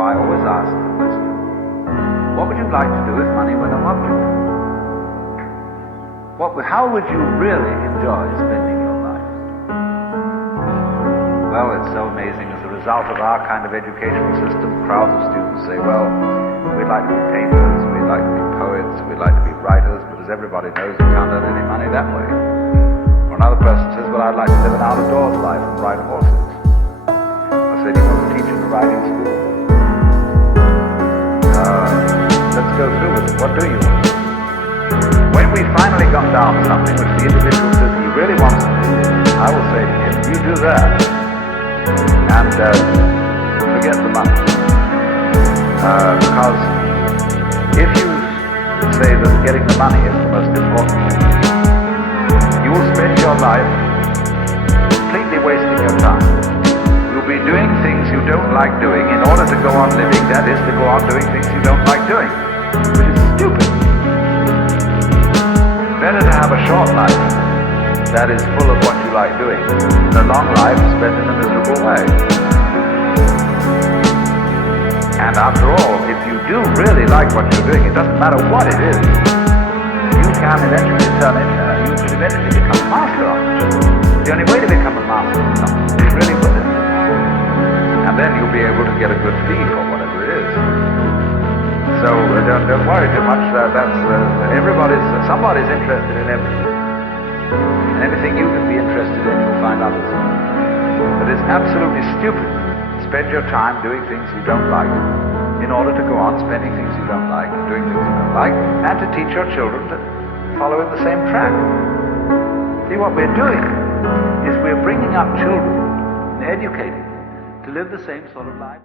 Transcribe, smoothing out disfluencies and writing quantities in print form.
I always ask the question, what would you like to do if money were no object? How would you really enjoy spending your life? Well, it's so amazing. As a result of our kind of educational system, crowds of students say, well, we'd like to be painters, we'd like to be poets, we'd like to be writers, but as everybody knows, you can't earn any money that way. Or another person says, well, I'd like to live an out-of-doors life and ride horses. I said, you want to teach in a riding school? Let's go through with it. What do you want? When we finally got down to something which the individual says he really wants to do, I will say to him, you do that, and forget the money. Because if you say that getting the money is the most important thing, you will spend your life completely wasting your time. You'll be doing things you don't like doing in order to go on living, that is, to go on doing things you don't like doing, which is stupid. Better to have a short life that is full of what you like doing than a long life spent in a miserable way. And after all, if you do really like what you're doing, it doesn't matter what it is, you can eventually turn it, you could eventually become a master of it. The only way to become a master of something is really with it. And then you'll be able to get a good fee for whatever it is. So don't worry too much. Somebody's interested in everything. And anything you can be interested in, you'll find others. But it's absolutely stupid to spend your time doing things you don't like in order to go on spending things you don't like, doing things you don't like, and to teach your children to follow in the same track. See, what we're doing is we're bringing up children and educating them to live the same sort of life.